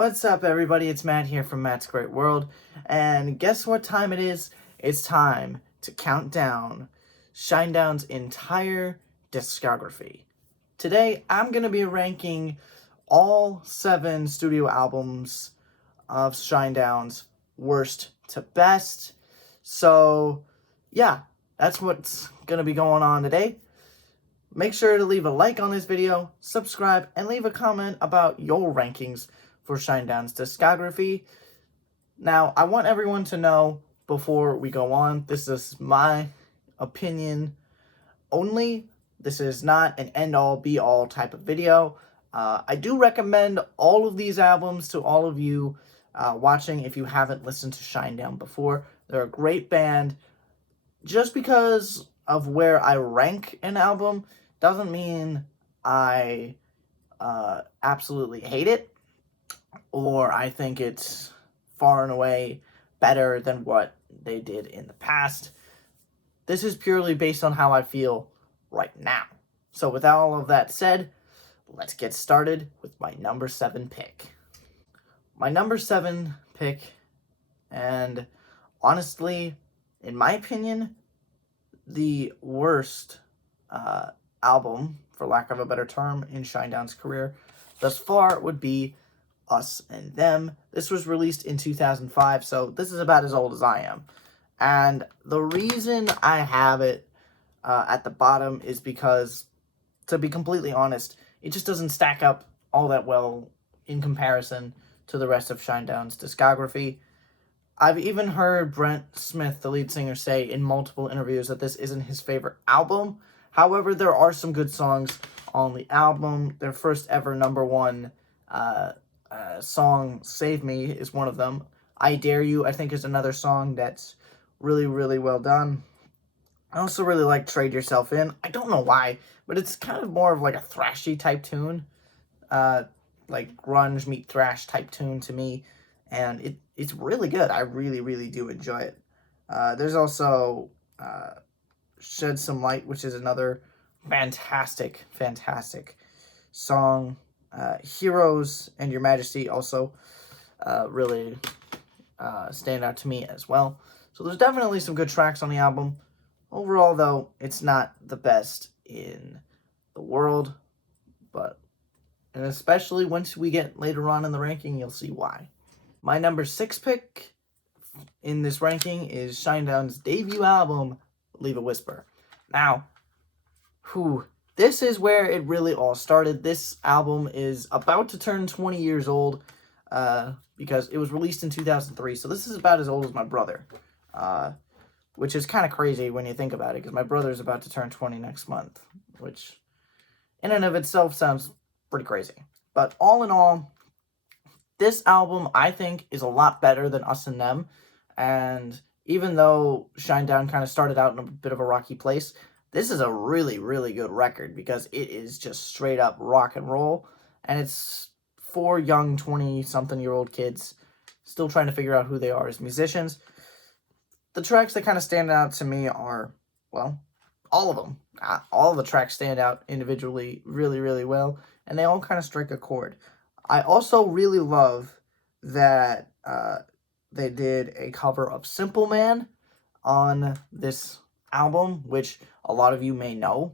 What's up, everybody? It's Matt here from Matt's Great World, and guess what time it is? It's time to count down Shinedown's entire discography. Today, I'm going to be ranking all 7 studio albums of Shinedown's worst to best. So, yeah, that's what's going to be going on today. Make sure to leave a like on this video, subscribe, and leave a comment about your rankings for Shinedown's discography. Now, I want everyone to know before we go on, this is my opinion only. This is not an end-all, be-all type of video. I do recommend all of these albums to all of you watching if you haven't listened to Shinedown before. They're a great band. Just because of where I rank an album doesn't mean I absolutely hate it, or I think it's far and away better than what they did in the past. This is purely based on how I feel right now. So with all of that said, let's get started with my number 7 pick. My number 7 pick, and honestly, in my opinion, the worst album, for lack of a better term, in Shinedown's career thus far would be Us and Them. This was released in 2005, so this is about as old as I am. And the reason I have it at the bottom is because, to be completely honest, it just doesn't stack up all that well in comparison to the rest of Shinedown's discography. I've even heard Brent Smith, the lead singer, say in multiple interviews that this isn't his favorite album. However, there are some good songs on the album. Their first ever number 1 song, Save Me, is one of them. I Dare You, I think, is another song that's really, really well done. I also really like Trade Yourself In. I don't know why, but it's kind of more of like a thrashy type tune. Like grunge meet thrash type tune to me. And it's really good. I really, really do enjoy it. There's also Shed Some Light, which is another fantastic, fantastic song. Heroes and Your Majesty also really stand out to me as well. So there's definitely some good tracks on the album. Overall, though, it's not the best in the world, and especially once we get later on in the ranking, you'll see why. My number 6 pick in this ranking is Shinedown's debut album, Leave a Whisper. Now, this is where it really all started. This album is about to turn 20 years old because it was released in 2003. So this is about as old as my brother, which is kind of crazy when you think about it, because my brother's about to turn 20 next month, which in and of itself sounds pretty crazy. But all in all, this album, I think, is a lot better than Us and Them. And even though Shinedown kind of started out in a bit of a rocky place, this is a really, really good record because it is just straight up rock and roll. And it's 4 young 20-something-year-old kids still trying to figure out who they are as musicians. The tracks that kind of stand out to me are, well, all of them. All the tracks stand out individually really, really well. And they all kind of strike a chord. I also really love that they did a cover of Simple Man on this album, which a lot of you may know.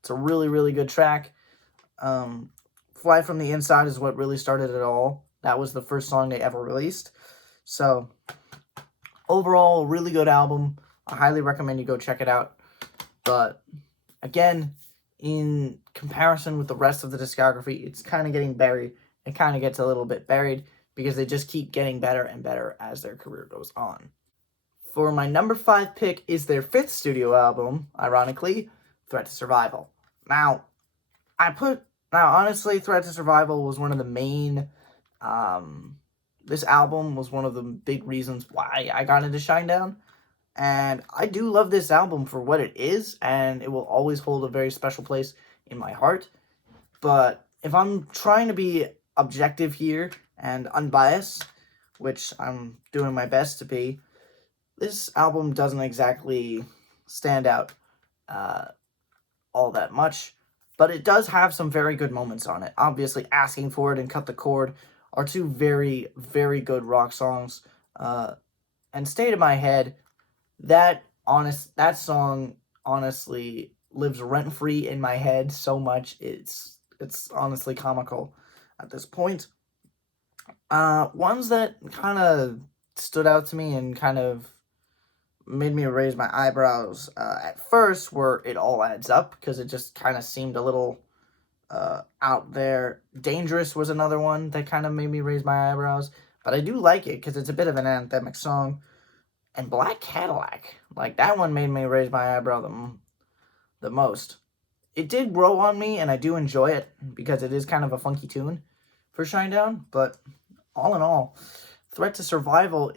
It's a really, really good track. Fly From the Inside is what really started it all. That was the first song they ever released. So, overall, a really good album. I highly recommend you go check it out. But, again, in comparison with the rest of the discography, it's kind of getting buried. It kind of gets a little bit buried because they just keep getting better and better as their career goes on. For my number 5 pick is their 5th studio album, ironically, Threat to Survival. Now, honestly, Threat to Survival was one of the main, this album was one of the big reasons why I got into Shinedown. And I do love this album for what it is, and it will always hold a very special place in my heart. But if I'm trying to be objective here and unbiased, which I'm doing my best to be, this album doesn't exactly stand out all that much, but it does have some very good moments on it. Obviously, Asking for It and Cut the Cord are two very, very good rock songs. And State of My Head, that song honestly lives rent free in my head so much. It's honestly comical at this point. Ones that kind of stood out to me and kind of made me raise my eyebrows at first were It All Adds Up, because it just kind of seemed a little out there. Dangerous was another one that kind of made me raise my eyebrows, but I do like it because it's a bit of an anthemic song. And Black Cadillac, like that one made me raise my eyebrow the most. It did grow on me, and I do enjoy it because it is kind of a funky tune for Shinedown. But all in all, Threat to Survival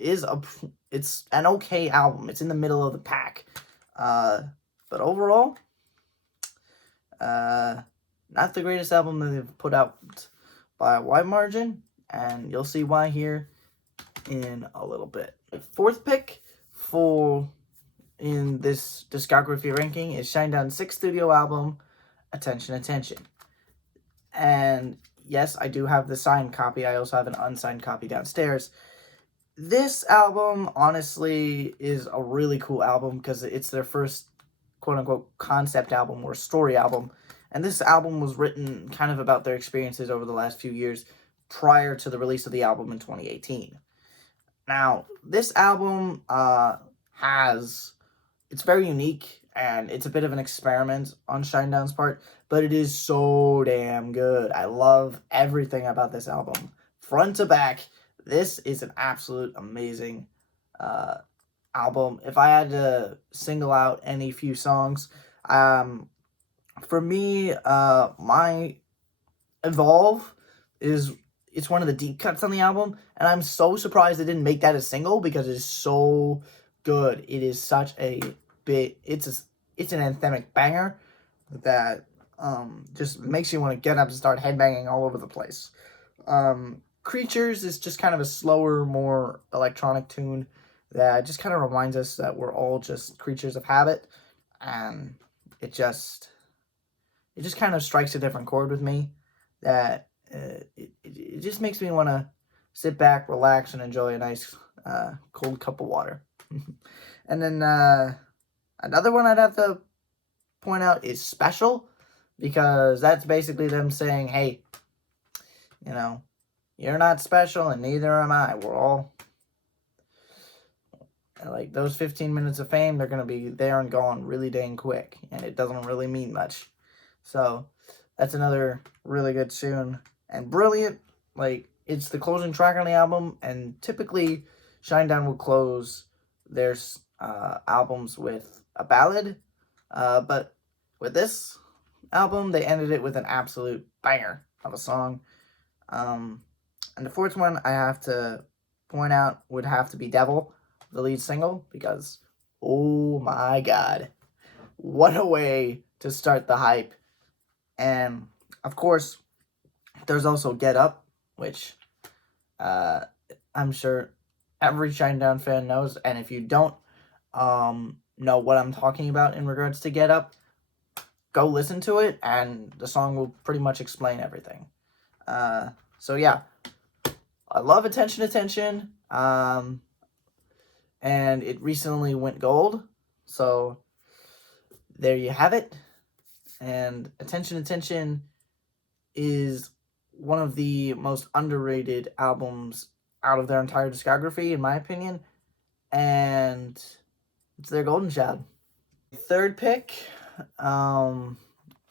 it's an okay album. It's in the middle of the pack. But overall, not the greatest album that they've put out by a wide margin, and you'll see why here in a little bit. Fourth pick in this discography ranking is Shinedown's sixth studio album, Attention Attention. And yes, I do have the signed copy. I also have an unsigned copy downstairs. This album, honestly, is a really cool album because it's their first quote-unquote concept album or story album. And this album was written kind of about their experiences over the last few years prior to the release of the album in 2018. Now, this album it's very unique, and it's a bit of an experiment on Shinedown's part, but it is so damn good. I love everything about this album. Front to back, this is an absolute amazing album. If I had to single out any few songs, for me, my Evolve it's one of the deep cuts on the album, and I'm so surprised they didn't make that a single because it is so good. It is such a it's an anthemic banger that just makes you want to get up and start headbanging all over the place. Creatures is just kind of a slower, more electronic tune that just kind of reminds us that we're all just creatures of habit, and it just kind of strikes a different chord with me that it just makes me want to sit back, relax, and enjoy a nice cold cup of water. And then another one I'd have to point out is Special, because that's basically them saying, hey, you're not special and neither am I. We're all, like, those 15 minutes of fame, they're going to be there and gone really dang quick, and it doesn't really mean much. So that's another really good tune. And Brilliant, like, it's the closing track on the album, and typically Shinedown will close their albums with a ballad, but with this album, they ended it with an absolute banger of a song. And the fourth one I have to point out would have to be Devil, the lead single, because, oh my god, what a way to start the hype. And, of course, there's also Get Up, which I'm sure every Shinedown fan knows. And if you don't know what I'm talking about in regards to Get Up, go listen to it, and the song will pretty much explain everything. So, yeah, I love Attention Attention, and it recently went gold. So, there you have it. And Attention Attention is one of the most underrated albums out of their entire discography, in my opinion. And it's their golden child. Third pick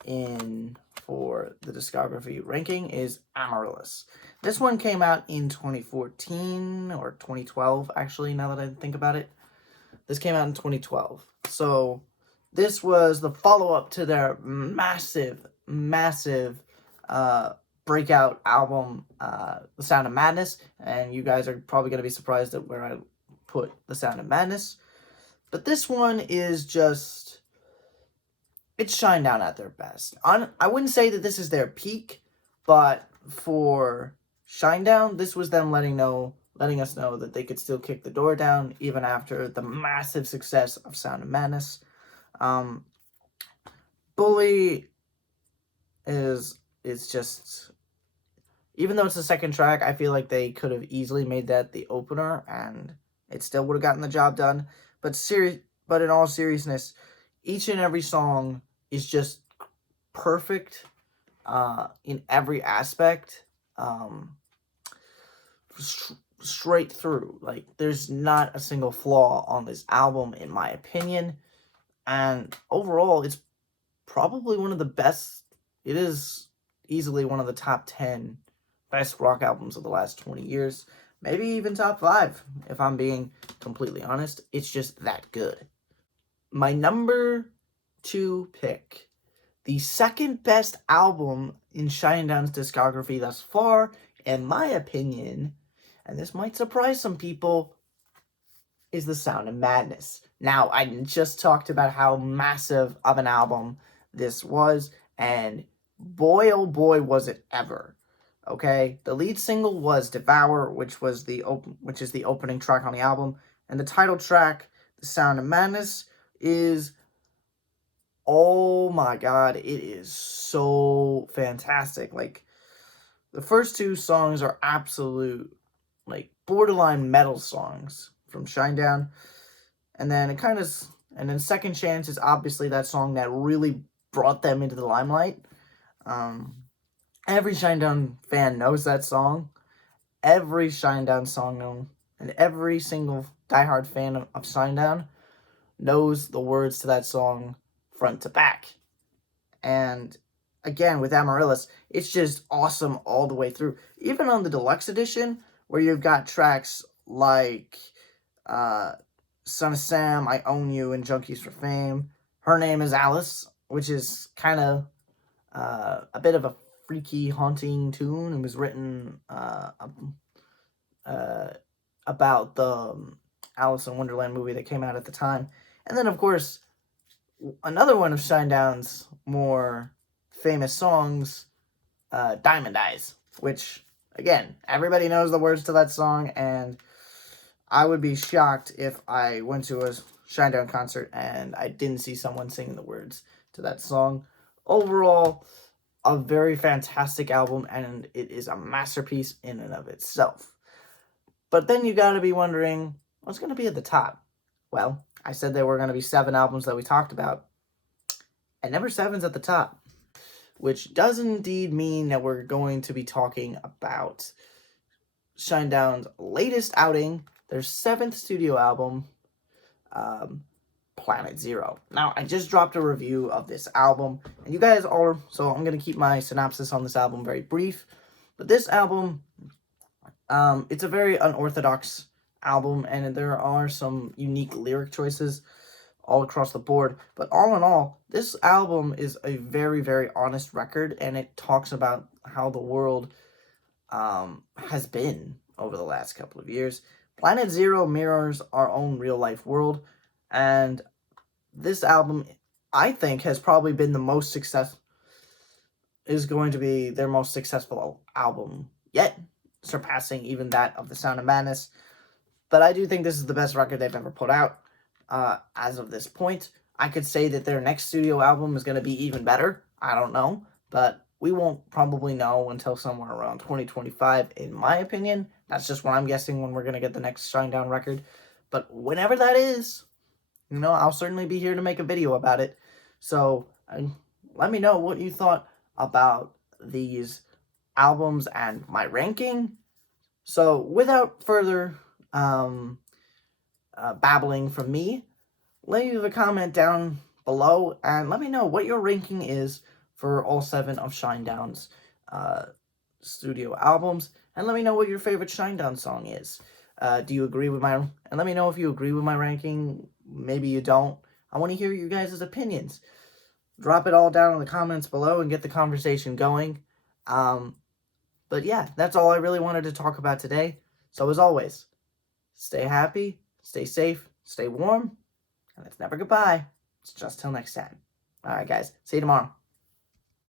in for the discography ranking is Amaryllis. This one came out in 2014 or 2012, actually, now that I think about it. This came out in 2012. So this was the follow-up to their massive breakout album, The Sound of Madness, and you guys are probably going to be surprised at where I put The Sound of Madness. But this one is just, it's Shinedown at their best. I wouldn't say that this is their peak, but for Shinedown, this was them letting us know that they could still kick the door down even after the massive success of Sound of Madness. Bully is just, Even though it's the second track, I feel like they could have easily made that the opener, and it still would have gotten the job done. But in all seriousness, each and every song is just perfect in every aspect, straight through. Like, there's not a single flaw on this album, in my opinion. And overall, it's probably one of the best. It is easily one of the top 10 best rock albums of the last 20 years. Maybe even top 5, if I'm being completely honest. It's just that good. My number 2 pick, the second best album in Shinedown's discography thus far, in my opinion, and this might surprise some people, is The Sound of Madness. Now, I just talked about how massive of an album this was, and boy, oh boy, was it ever. Okay, the lead single was "Devour," which is the opening track on the album, and the title track, "The Sound of Madness," is, oh my god, it is so fantastic. Like, the first 2 songs are absolute, like, borderline metal songs from Shinedown. And then Second Chance is obviously that song that really brought them into the limelight. Every Shinedown fan knows that song. Every Shinedown song known, and every single diehard fan of Shinedown knows the words to that song front to back. And again, with Amaryllis, it's just awesome all the way through. Even on the deluxe edition, where you've got tracks like Son of Sam, I Own You, and Junkies for Fame. Her Name is Alice, which is kind of a bit of a freaky, haunting tune. It was written about the Alice in Wonderland movie that came out at the time. And then, of course, another one of Shinedown's more famous songs, Diamond Eyes, which, again, everybody knows the words to that song, and I would be shocked if I went to a Shinedown concert and I didn't see someone singing the words to that song. Overall, a very fantastic album, and it is a masterpiece in and of itself. But then you gotta be wondering, what's gonna be at the top? Well, I said there were gonna be 7 albums that we talked about, and number 7's at the top, which does indeed mean that we're going to be talking about Shinedown's latest outing, their 7th studio album, Planet Zero. Now, I just dropped a review of this album, and you guys are, so I'm going to keep my synopsis on this album very brief. But this album, it's a very unorthodox album, and there are some unique lyric choices all across the board. But all in all, this album is a very, very honest record, and it talks about how the world has been over the last couple of years. Planet Zero mirrors our own real-life world, and this album, I think, has probably been is going to be their most successful album yet, surpassing even that of The Sound of Madness. But I do think this is the best record they've ever put out as of this point. I could say that their next studio album is going to be even better. I don't know, but we won't probably know until somewhere around 2025, in my opinion. That's just what I'm guessing when we're going to get the next Shinedown record. But whenever that is, I'll certainly be here to make a video about it. So let me know what you thought about these albums and my ranking. So without further babbling from me, leave a comment down below and let me know what your ranking is for all 7 of Shinedown's studio albums, and let me know what your favorite Shinedown song is. Do you agree with and let me know if you agree with my ranking. Maybe you don't. I want to hear you guys' opinions. Drop it all down in the comments below and get the conversation going. But yeah, that's all I really wanted to talk about today. So as always, stay happy, stay safe, stay warm, and it's never goodbye. It's just till next time. All right, guys. See you tomorrow.